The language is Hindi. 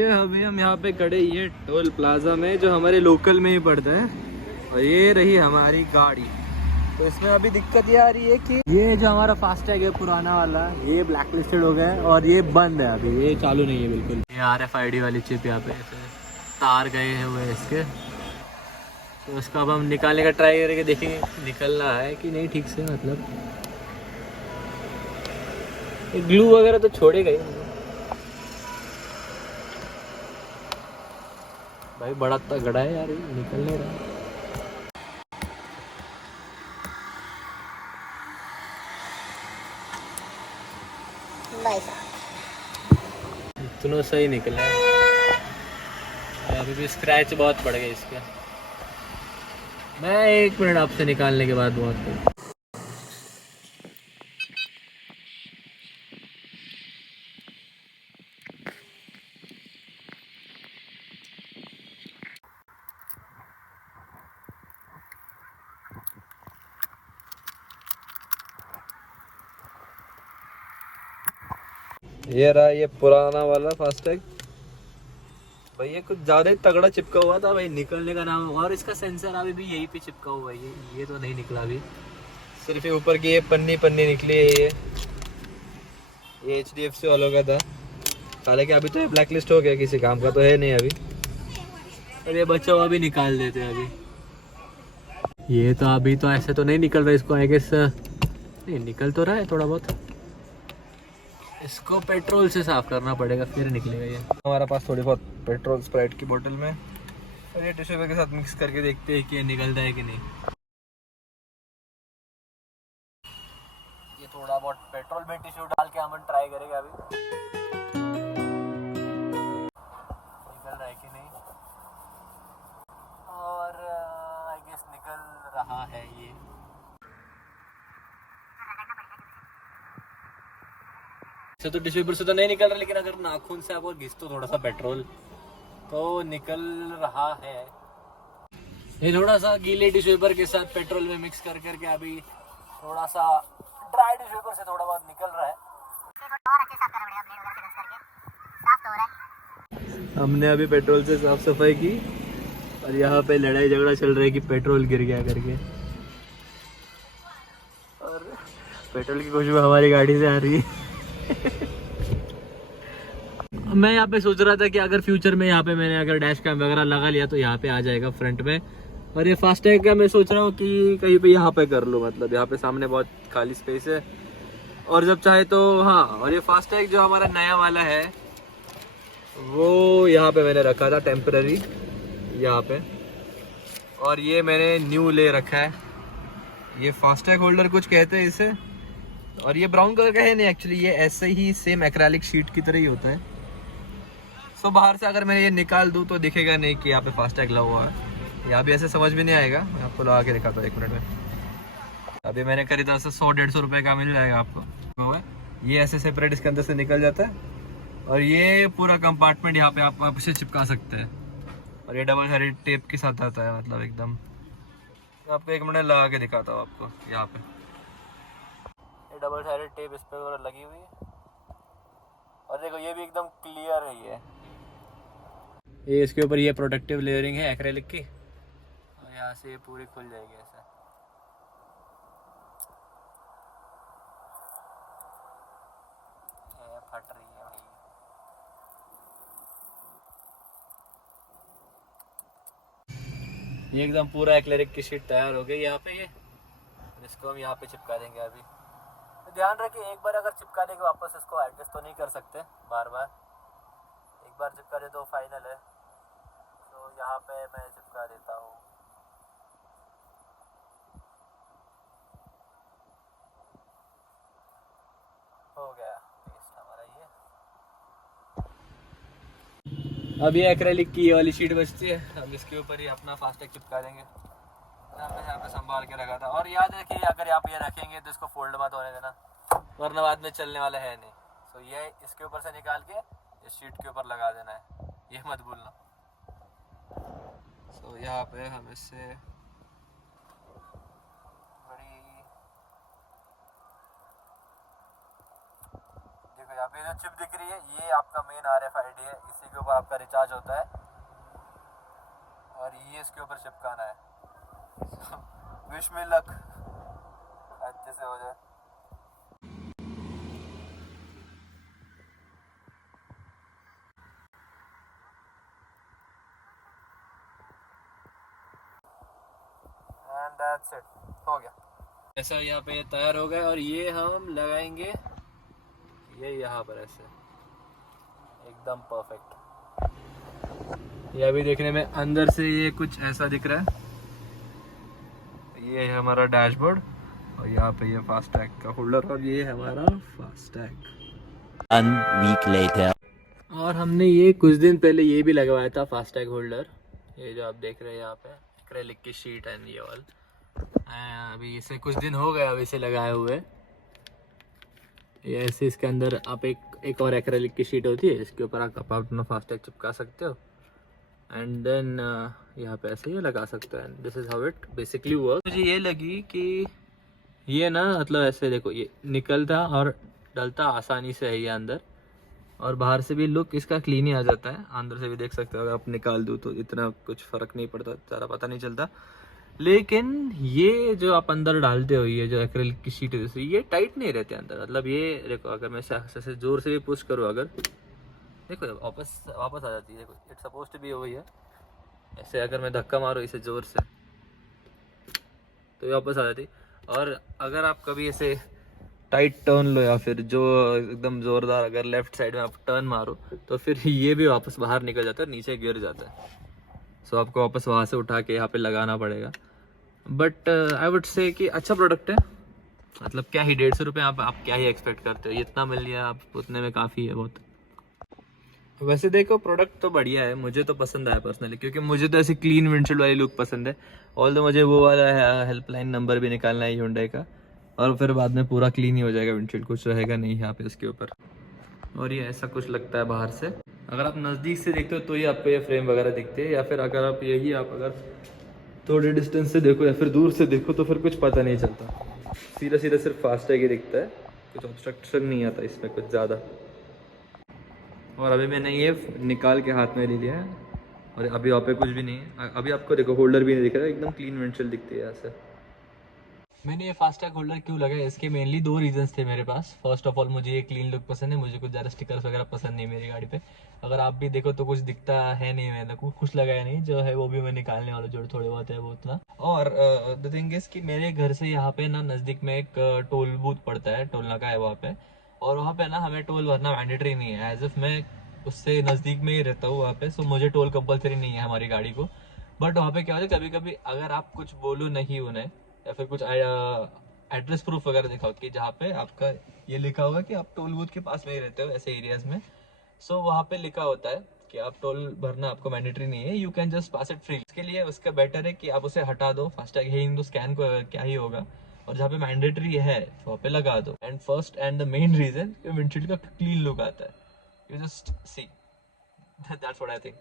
ये अभी हम यहाँ पे खड़े ये टोल प्लाजा में जो हमारे लोकल में ही पड़ता है, और ये रही हमारी गाड़ी। तो इसमें अभी दिक्कत ये आ रही है कि ये जो हमारा फास्टैग है पुराना वाला, ये ब्लैक लिस्टेड हो गया है और ये बंद है, अभी ये चालू नहीं है बिल्कुल। ये RFID वाली चिप यहाँ पे ऐसे तार गए हुए हैं इसके, तो इसका अब हम निकालने का ट्राई करके देखेंगे निकल रहा है कि नहीं ठीक से। मतलब ये ग्लू वगैरह तो छोड़ेगा ही भाई, बड़ा तगड़ा है यार, ये निकल नहीं रहा। इतना सही निकला है, अभी भी स्क्रैच बहुत पड़ गए इसके। मैं 1 मिनट आपसे निकालने के बाद बहुत ये रहा ये पुराना वाला फास्टैग भाई, ये कुछ ज़्यादा ही तगड़ा चिपका हुआ था भाई, निकलने का नाम। और इसका सेंसर अभी भी यहीं पे चिपका हुआ है, ये तो नहीं निकला अभी, सिर्फ ये ऊपर की ये पन्नी निकली है। ये HDFC वालों का था, हालांकि अभी तो ये ब्लैक लिस्ट हो गया, किसी काम का तो है नहीं अभी। और ये बच्चा हुआ भी निकाल देते हैं अभी। ये तो अभी तो ऐसे तो नहीं निकल रहा, इसको आई गेस नहीं निकल तो रहा है थोड़ा बहुत, इसको पेट्रोल से साफ करना पड़ेगा फिर निकलेगा ये। हमारे पास थोड़ी बहुत पेट्रोल स्प्राइट की बोतल में, और ये टिश्यू पेपर के साथ मिक्स करके देखते हैं कि ये निकलता है कि नहीं। ये थोड़ा बहुत पेट्रोल में टिश्यू डाल के हम ट्राई करेंगे अभी, निकल रहा है कि नहीं। और आई गेस निकल रहा है ये। तो टिश्यू पेपर से तो नहीं निकल रहा, लेकिन अगर नाखून से आपको घिस तो थोड़ा सा पेट्रोल तो निकल रहा है। ये थोड़ा सा गीले टिश्यू पेपर के साथ पेट्रोल में मिक्स कर करके अभी थोड़ा सा ड्राई टिश्यू पेपर से थोड़ा बहुत निकल रहा है। हमने अभी पेट्रोल से साफ सफाई की, और यहाँ पे लड़ाई झगड़ा चल रहा है कि पेट्रोल गिर गया करके, और पेट्रोल की खुशबू हमारी गाड़ी से आ रही है। मैं यहाँ पे सोच रहा था कि अगर फ्यूचर में यहाँ पे मैंने अगर डैश कैम वगैरह लगा लिया तो यहाँ पे आ जाएगा फ्रंट में, और ये फास्टैग का मैं सोच रहा हूँ कि कहीं पे यहाँ पे कर लूँ, मतलब यहाँ पे सामने बहुत खाली स्पेस है, और जब चाहे तो हाँ। और ये फास्टैग जो हमारा नया वाला है वो यहाँ पे मैंने रखा था टेम्पररी यहाँ पे, और ये मैंने न्यू ले रखा है। ये फास्टैग होल्डर कुछ कहते हैं इसे, और ये ब्राउन कलर का है नहीं एक्चुअली, ये ऐसे ही सेम एक्रेलिक शीट की तरह ही होता है। सो बाहर से अगर मैं ये निकाल दूँ तो दिखेगा नहीं कि यहाँ पे फास्टैग लगा हुआ है, यहाँ भी ऐसे समझ भी नहीं आएगा। मैं आपको लगा के दिखाता हूँ 1 मिनट में। अभी मैंने खरीदा से 100-150 रुपये का मिल जाएगा आपको। ये ऐसे सेपरेट इसके अंदर से निकल जाता है, और ये पूरा कंपार्टमेंट यहाँ पे आप इसे चिपका सकते हैं, और ये डबल साइडेड टेप के साथ आता है, मतलब एकदम। तो आपको 1 मिनट लगा के दिखाता हूँ आपको। यहाँ पे ये डबल साइडेड टेप इस पर लगी हुई है, और देखो ये भी एकदम क्लियर है। ये इसके ऊपर ये प्रोटेक्टिव लेयरिंग है एक्रेलिक की, और यहाँ से ये पूरी खुल जाएगी ऐसा। ये फट रही है भाई। ये एकदम पूरा एक्रेलिक की शीट तैयार हो गई यहाँ पे। ये इसको हम यहाँ पे चिपका देंगे अभी। तो ध्यान रखिए, एक बार अगर चिपका देंगे वापस इसको एडजस्ट तो नहीं कर सकते बार बार, एक बार चिपका दे तो फाइनल है। तो यहाँ पे मैं चिपका देता हूँ। हो गया पेस्ट हमारा ये। अब ये एक्रेलिक की वाली शीट बचती है, हम इसके ऊपर ही अपना फास्टैग चिपका देंगे। यहाँ पे संभाल के रखा था, और याद रखिए अगर आप ये रखेंगे तो इसको फोल्ड मत होने देना, वरना बाद में चलने वाला है नहीं। तो ये इसके ऊपर से निकाल के इस शीट के ऊपर लगा देना है, ये मत भूलना। तो यहाँ पे हम इससे बड़ी देखो यहाँ पे जो चिप दिख रही है ये आपका मेन RFID है, इसी के ऊपर आपका रिचार्ज होता है और ये इसके ऊपर चिपकाना है। विश मी लक, अच्छे से हो जाए। एंड दैट्स इट, हो गया। ऐसा यहाँ पे तैयार हो गया और ये हम लगाएंगे ये यहाँ पर ऐसे एकदम परफेक्ट। ये अभी देखने में अंदर से ये कुछ ऐसा दिख रहा है। ये है हमारा डैशबोर्ड और यहाँ पे ये फास्टैग का होल्डर और ये है हमारा फास्टैग। 1 week later. और हमने ये कुछ दिन पहले ये भी लगवाया था फास्टैग होल्डर, ये जो आप देख रहे हैं यहाँ पे एक्रेलिक की शीट एंड ये वाल। अभी इसे कुछ दिन हो गए अब इसे लगाए हुए। ये ऐसे इसके अंदर आप एक और एक्रेलिक की शीट होती है, इसके ऊपर आप अपना फास्टैग चिपका सकते हो एंड देन यहाँ पे ऐसे ये लगा सकते हो। This is how it basically work. मुझे ये लगी कि ये ना मतलब ऐसे देखो ये निकलता और डलता आसानी से है ये अंदर, और बाहर से भी लुक इसका क्लीन ही आ जाता है। अंदर से भी देख सकते हो, अगर आप निकाल दो तो इतना कुछ फ़र्क नहीं पड़ता, ज़्यादा पता नहीं चलता। लेकिन ये जो आप अंदर डालते हो ये जो एक्रेलिक की शीट है ये टाइट नहीं रहते अंदर। मतलब ये देखो अगर मैं ऐसे ज़ोर से भी पुश करूँ अगर देखो वापस आ जाती है। देखो it's suppose to be over here, ऐसे अगर मैं धक्का मारूँ इसे ज़ोर से तो ये वापस आ जाती। और अगर आप कभी ऐसे टाइट टर्न लो या फिर जो एकदम ज़ोरदार अगर लेफ्ट साइड में आप टर्न मारो तो फिर ये भी वापस बाहर निकल जाता है, नीचे गिर जाता है। सो आपको वापस वहाँ से उठा के यहाँ पे लगाना पड़ेगा। बट आई वुड से कि अच्छा प्रोडक्ट है। मतलब क्या ही 150 रुपये आप क्या ही एक्सपेक्ट करते हो, इतना मिल लिया आप उतने में काफ़ी है बहुत। वैसे देखो प्रोडक्ट तो बढ़िया है, मुझे तो पसंद आया पर्सनली, क्योंकि मुझे तो ऐसी क्लीन विंडशील्ड वाली लुक पसंद है। ऑल्दो मुझे वो वाला हेल्पलाइन नंबर भी निकालना है Hyundai का, और फिर बाद में पूरा क्लीन ही हो जाएगा विंडशील्ड, कुछ रहेगा नहीं यहाँ पे इसके ऊपर। और ये ऐसा कुछ लगता है बाहर से। अगर आप नज़दीक से देखते हो तो ही आपको ये फ्रेम वगैरह दिखते हैं, या फिर अगर आप अगर थोड़े डिस्टेंस से देखो या फिर दूर से देखो तो फिर कुछ पता नहीं चलता। सीधा सीधा सिर्फ फास्टैग ही दिखता है, कुछ ऑब्स्ट्रक्शन नहीं आता इसमें कुछ ज़्यादा। और अभी मैंने ये निकाल के हाथ में ले लिया है और अभी वहाँ पे कुछ भी नहीं है। अभी आपको देखो होल्डर भी नहीं दिख रहा है, एकदम क्लीन विंडशील्ड दिखती है यहाँ से। मैंने ये फास्टैग होल्डर क्यों लगाया, इसके मेनली 2 रीजंस थे मेरे पास। फर्स्ट ऑफ ऑल मुझे ये क्लीन लुक पसंद है, मुझे कुछ ज़्यादा स्टिकर्स वगैरह पसंद नहीं मेरी गाड़ी पे। अगर आप भी देखो तो कुछ दिखता है नहीं, मैंने कुछ लगाया नहीं, जो है वो भी मैं निकालने वाला जो थोड़े बहुत है वो उतना। और द थिंग इज कि मेरे घर से यहाँ पे ना नज़दीक में एक टोल बूथ पड़ता है, टोल नाका है वहाँ पे, और वहाँ पे ना हमें टोल भरना मैंडेटरी नहीं है, एज इफ मैं उससे नज़दीक में ही रहता हूँ वहाँ पे। सो मुझे टोल कंपलसरी नहीं है हमारी गाड़ी को। बट वहाँ पे क्या होता है कभी कभी अगर आप कुछ बोलो नहीं उन्हें, या फिर कुछ एड्रेस प्रूफ वगैरह दिखाओ कि जहाँ पे आपका ये लिखा होगा कि आप टोल बूथ के पास में ही रहते हो ऐसे एरियाज में। सो वहाँ पे लिखा होता है कि आप टोल भरना आपको मैंडेटरी नहीं है, you can just pass it free. इसके लिए उसका बेटर है कि आप उसे हटा दो, फास्टैग है इन दो, स्कैन को क्या ही होगा, और जहाँ पे मैंडेटरी है वहाँ पे लगा दो। And first and the main reason windshield का क्लीन लुक आता है, you just see, that's what I think.